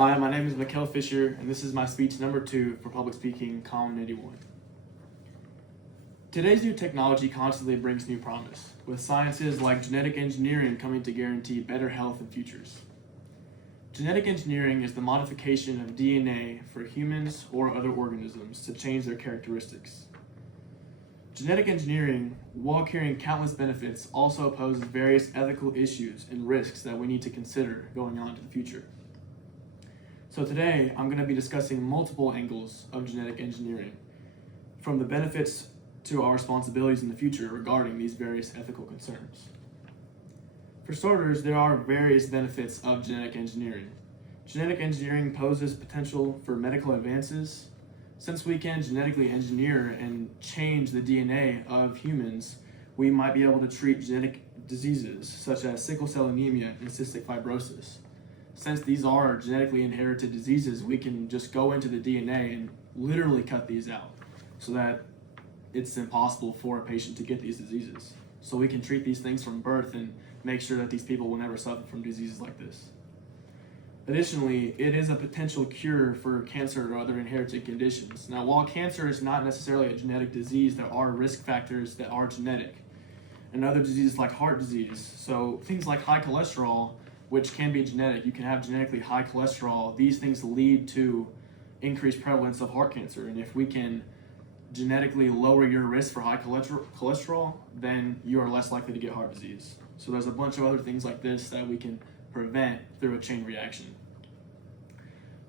Hi, my name is Mikell Fischer, and this is my speech number 2 for public speaking COM181. Today's new technology constantly brings new promise, with sciences like genetic engineering coming to guarantee better health and futures. Genetic engineering is the modification of DNA for humans or other organisms to change their characteristics. Genetic engineering, while carrying countless benefits, also poses various ethical issues and risks that we need to consider going on into the future. So today, I'm going to be discussing multiple angles of genetic engineering, from the benefits to our responsibilities in the future regarding these various ethical concerns. For starters, there are various benefits of genetic engineering. Genetic engineering poses potential for medical advances. Since we can genetically engineer and change the DNA of humans, we might be able to treat genetic diseases such as sickle cell anemia and cystic fibrosis. Since these are genetically inherited diseases, we can just go into the DNA and literally cut these out so that it's impossible for a patient to get these diseases. So we can treat these things from birth and make sure that these people will never suffer from diseases like this. Additionally, it is a potential cure for cancer or other inherited conditions. Now, while cancer is not necessarily a genetic disease, there are risk factors that are genetic. And other diseases like heart disease, so things like high cholesterol, which can be genetic. You can have genetically high cholesterol. These things lead to increased prevalence of heart cancer. And if we can genetically lower your risk for high cholesterol, then you are less likely to get heart disease. So there's a bunch of other things like this that we can prevent through a chain reaction.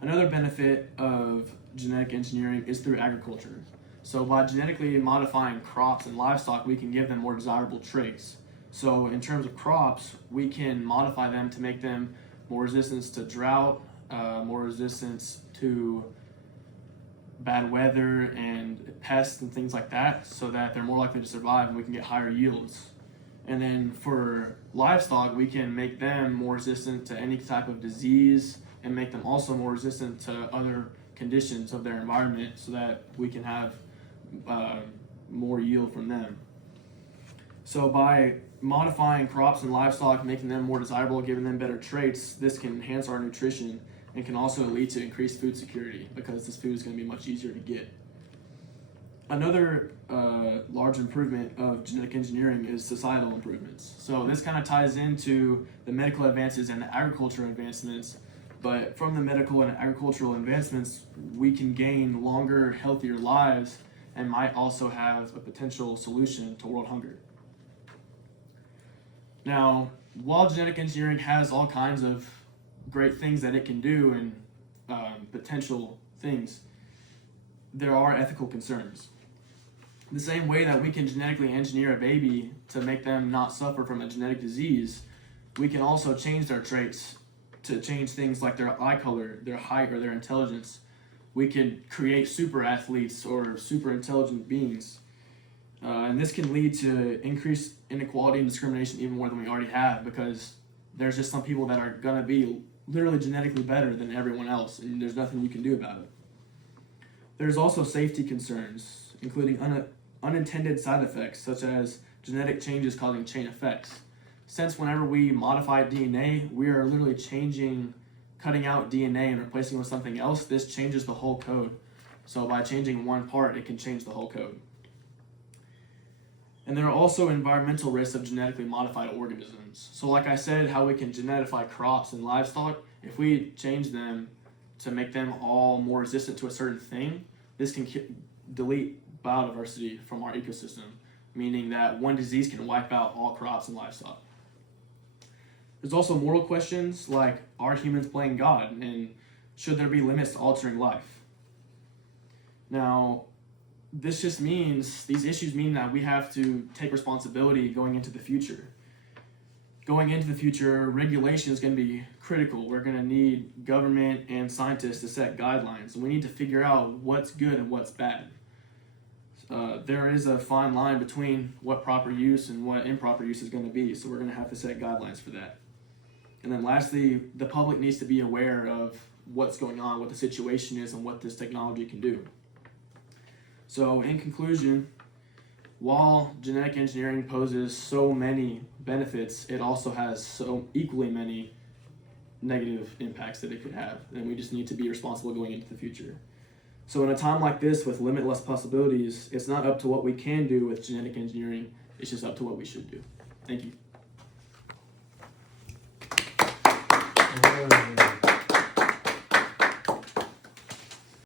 Another benefit of genetic engineering is through agriculture. So by genetically modifying crops and livestock, we can give them more desirable traits. So in terms of crops, we can modify them to make them more resistant to drought, more resistant to bad weather and pests and things like that, so that they're more likely to survive and we can get higher yields. And then for livestock, we can make them more resistant to any type of disease and make them also more resistant to other conditions of their environment so that we can have more yield from them. So by modifying crops and livestock, making them more desirable, giving them better traits, this can enhance our nutrition and can also lead to increased food security because this food is going to be much easier to get. Another large improvement of genetic engineering is societal improvements. So this kind of ties into the medical advances and the agricultural advancements, but from the medical and agricultural advancements, we can gain longer, healthier lives and might also have a potential solution to world hunger. Now, while genetic engineering has all kinds of great things that it can do and potential things, there are ethical concerns. The same way that we can genetically engineer a baby to make them not suffer from a genetic disease, we can also change their traits to change things like their eye color, their height, or their intelligence. We can create super athletes or super intelligent beings. And this can lead to increased inequality and discrimination even more than we already have, because there's just some people that are going to be literally genetically better than everyone else, and there's nothing you can do about it. There's also safety concerns, including unintended side effects, such as genetic changes causing chain effects. Since whenever we modify DNA, we are literally cutting out DNA and replacing it with something else. This changes the whole code. So by changing one part, it can change the whole code. And there are also environmental risks of genetically modified organisms. So like I said, how we can genetify crops and livestock, if we change them to make them all more resistant to a certain thing, this can delete biodiversity from our ecosystem, meaning that one disease can wipe out all crops and livestock. There's also moral questions like, are humans playing God, and should there be limits to altering life? Now, these issues mean that we have to take responsibility going into the future. Going into the future, regulation is going to be critical. We're going to need government and scientists to set guidelines, and we need to figure out what's good and what's bad. There is a fine line between what proper use and what improper use is going to be, so we're going to have to set guidelines for that. And then lastly, the public needs to be aware of what's going on, what the situation is, and what this technology can do. So in conclusion, while genetic engineering poses so many benefits, it also has so equally many negative impacts that it could have, and we just need to be responsible going into the future. So in a time like this with limitless possibilities, it's not up to what we can do with genetic engineering, it's just up to what we should do. Thank you.